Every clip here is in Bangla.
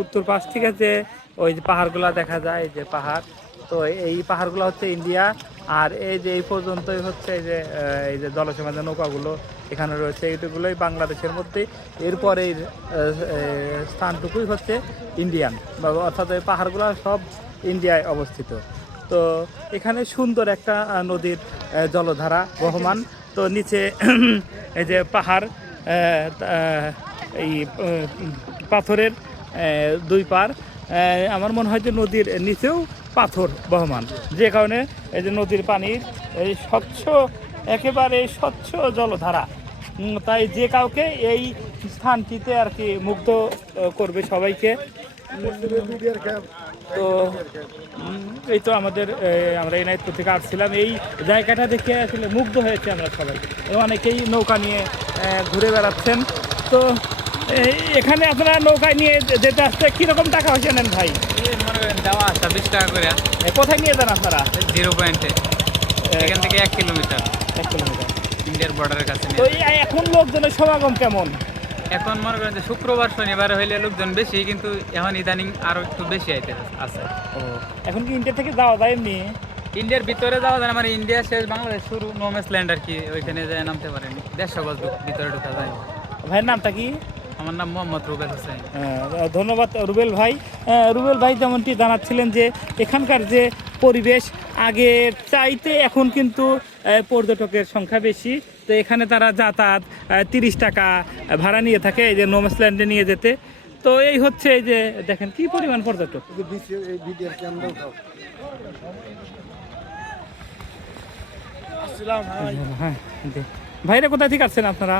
উত্তর পাশ থেকে যে ওই যে পাহাড়গুলো দেখা যায় যে পাহাড়। তো এই পাহাড়গুলো হচ্ছে ইন্ডিয়া। আর এই যে এই পর্যন্তই হচ্ছে এই যে এই যে জলসীমান্ত নৌকাগুলো এখানে রয়েছে এইগুলোই বাংলাদেশের মধ্যে এরপরে স্থানটুকুই হচ্ছে ইন্ডিয়ান। অর্থাৎ এই পাহাড়গুলো সব ইন্ডিয়ায় অবস্থিত। তো এখানে সুন্দর একটা নদীর জলধারা বহমান। তো নিচে এই যে পাহাড় এই পাথরের দুই পার। আমার মনে হয় যে নদীর নিচেও পাথর বহমান। যে কারণে এই যে নদীর পানির এই স্বচ্ছ, একেবারে স্বচ্ছ জলধারা। তাই যে কাউকে এই স্থানটিতে আর কি মুগ্ধ করবে সবাইকে। তো এই তো আমাদের আমরা এই নাইটপুর থেকে আসছিলাম এই জায়গাটা দেখে আসলে মুগ্ধ হয়েছে আমরা সবাই। অনেকেই নৌকা নিয়ে ঘুরে বেড়াচ্ছেন। তো এখানে আপনারা নৌকায় নিয়ে যেতে আসতে কীরকম টাকা হয়েছে নেন ভাই? করেন আসা বিশ টাকা করে। কোথায় নিয়ে যান আপনারা? জিরো পয়েন্টে। এখান থেকে এক কিলোমিটার। এক কিলোমিটার। ইন্ডিয়ার বর্ডারের কাছে তো এখন লোকজনের সমাগম কেমন? এখন মনে করেন যে শুক্রবার শনিবার হইলে লোকজন বেশি কিন্তু এখন ইদানিং আরও একটু বেশি আইতে আছে। এখন কি ইন্ডিয়া থেকে যাওয়া যায় এমনি? ইন্ডিয়ার ভিতরে যাওয়া যায় না, মানে ইন্ডিয়া শেষ বাংলাদেশ শুরু নোমেস ল্যান্ড আর কি ওইখানে যায় নামতে পারেন। দেড়শো গজ ভিতরে ঢুকা যায়। ভাইয়ের নামটা কি? আমার নাম মোহাম্মদ রুবেল হোসেন। ধন্যবাদ রুবেল ভাই। রুবেল ভাই যেমনটি জানাচ্ছিলেন যে এখানকার যে পরিবেশ আগে চাইতে এখন কিন্তু পর্যটকের সংখ্যা বেশি। তো এখানে তারা যাতায়াত তিরিশ টাকা ভাড়া নিয়ে থাকে এই যে নোমাসল্যান্ডে নিয়ে যেতে। তো এই হচ্ছে এই যে দেখেন কি পরিমাণ পর্যটক। হ্যাঁ ভাইরা কোথা থেকে আসছেন আপনারা?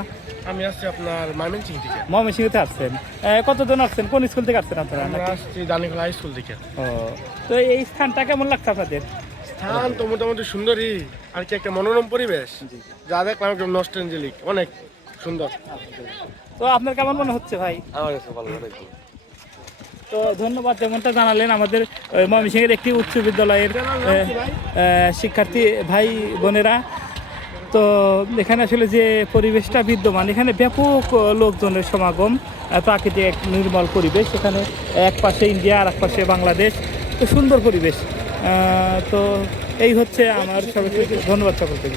আমি আসছি আপনার ময়মনসিং থেকে। ময়মনসিংহতে আসছেন। আহ, কতজন আসছেন? কোন স্কুল থেকে আসছেন আপনারা আমরা আসছি দানিকলা হাই স্কুল থেকে। ও তো এই স্থানটা কেমন লাগছে আপনাদের? স্থান তো মোটামুটি সুন্দরই আর কি একটা মনোরম পরিবেশ। যা দেখলাম একদম নস্টেঞ্জেলিক অনেক সুন্দর। তো আপনার কেমন মনে হচ্ছে ভাই? আমার কাছে ভালো তো ধন্যবাদ যেমনটা জানালেন আমাদের ময়মনসিংহের একটি উচ্চ বিদ্যালয়ের শিক্ষার্থী ভাই বোনেরা। তো এখানে আসলে যে পরিবেশটা বিদ্যমান, এখানে ব্যাপক লোকজনের সমাগম প্রাকৃতিক এক নির্মল পরিবেশ। এখানে এক পাশে ইন্ডিয়া আর এক পাশে বাংলাদেশ। তো সুন্দর পরিবেশ। তো এই হচ্ছে আমার সবাইকে ধন্যবাদ সকলকে।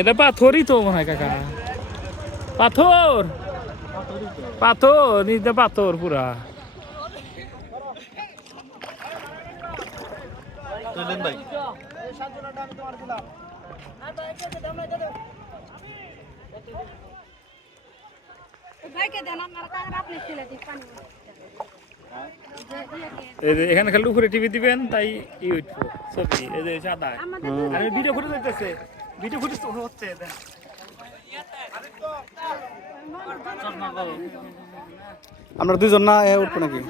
এটা পাথরই তো মনে হয় কাকা। পাথর! পাথর পাথর পুরা। এই যে এখানে খালি উপরে টিভি দিবেন তাই ই উঠবো ছবি এই যে সাদা। আমি ভিডিও ফুটে দেখতেছে। ভিডিও ফুটেজ তো হচ্ছে আমরা দুজন না এ উঠবো নাকি?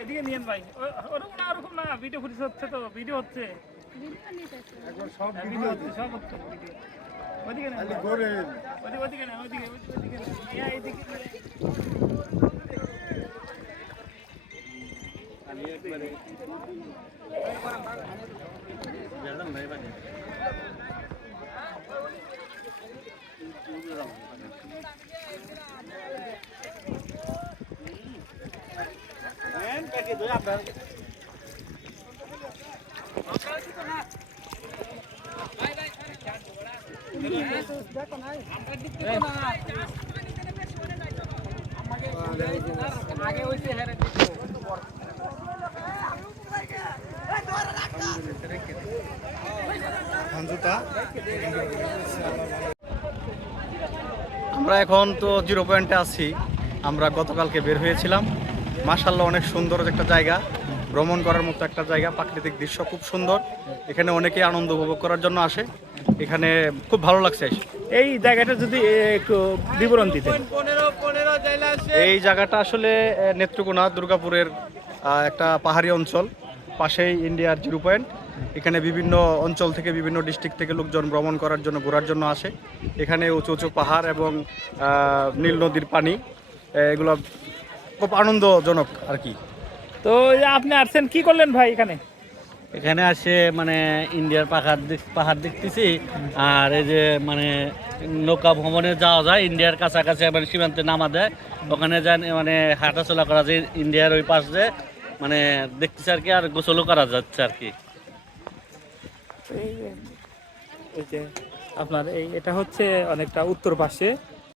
এদিকে নিয়েন ভাই। ওরকম না ওরকম না ভিডিও ফুটেজ হচ্ছে তো ভিডিও হচ্ছে। সব ভিডিও হচ্ছে। সব হচ্ছে ভিডিও ওদিকে নেন ওদিকে ওদিকে নেন ওদিকে ওদিকে ওদিকে নেন ইয়া, এইদিকে নেন। আমরা এখন তো জিরো পয়েন্টে আছি। আমরা গতকালকে বের হয়েছিলাম। মাসাল্লাহ অনেক সুন্দর একটা জায়গা। ভ্রমণ করার মতো একটা জায়গা। প্রাকৃতিক দৃশ্য খুব সুন্দর। এখানে অনেকেই আনন্দ উপভোগ করার জন্য আসে। এখানে খুব ভালো লাগছে। এই জায়গাটা যদি একটু বিবরণ দিতেন। এই জায়গাটা আসলে নেত্রকোনা দুর্গাপুরের একটা পাহাড়ি অঞ্চল। পাশেই ইন্ডিয়ার জিরো পয়েন্ট। এখানে বিভিন্ন অঞ্চল থেকে বিভিন্ন ডিস্ট্রিক্ট থেকে লোকজন ভ্রমণ করার জন্য ঘোরার জন্য আসে। এখানে উঁচু উঁচু পাহাড় এবং নীল নদীর পানি এগুলো খুব আনন্দজনক আর কি। তো এই আপনি আসছেন কি করলেন ভাই এখানে? এখানে আসে মানে ইন্ডিয়ার পাহাড় পাহাড় দেখতেছি। আর এই যে মানে নৌকা ভ্রমণে যাওয়া যায় ইন্ডিয়ার কাছাকাছি মানে সীমান্তে নামা দেয়। ওখানে যান মানে হাঁটাচলা করা যায় ইন্ডিয়ার ওই পাশ দিয়ে। মানে দেখতেছি আর কি আর গোসলও করা যাচ্ছে আর কি। এই যে। আপনার এই এটা হচ্ছে অনেকটা উত্তর পাশে।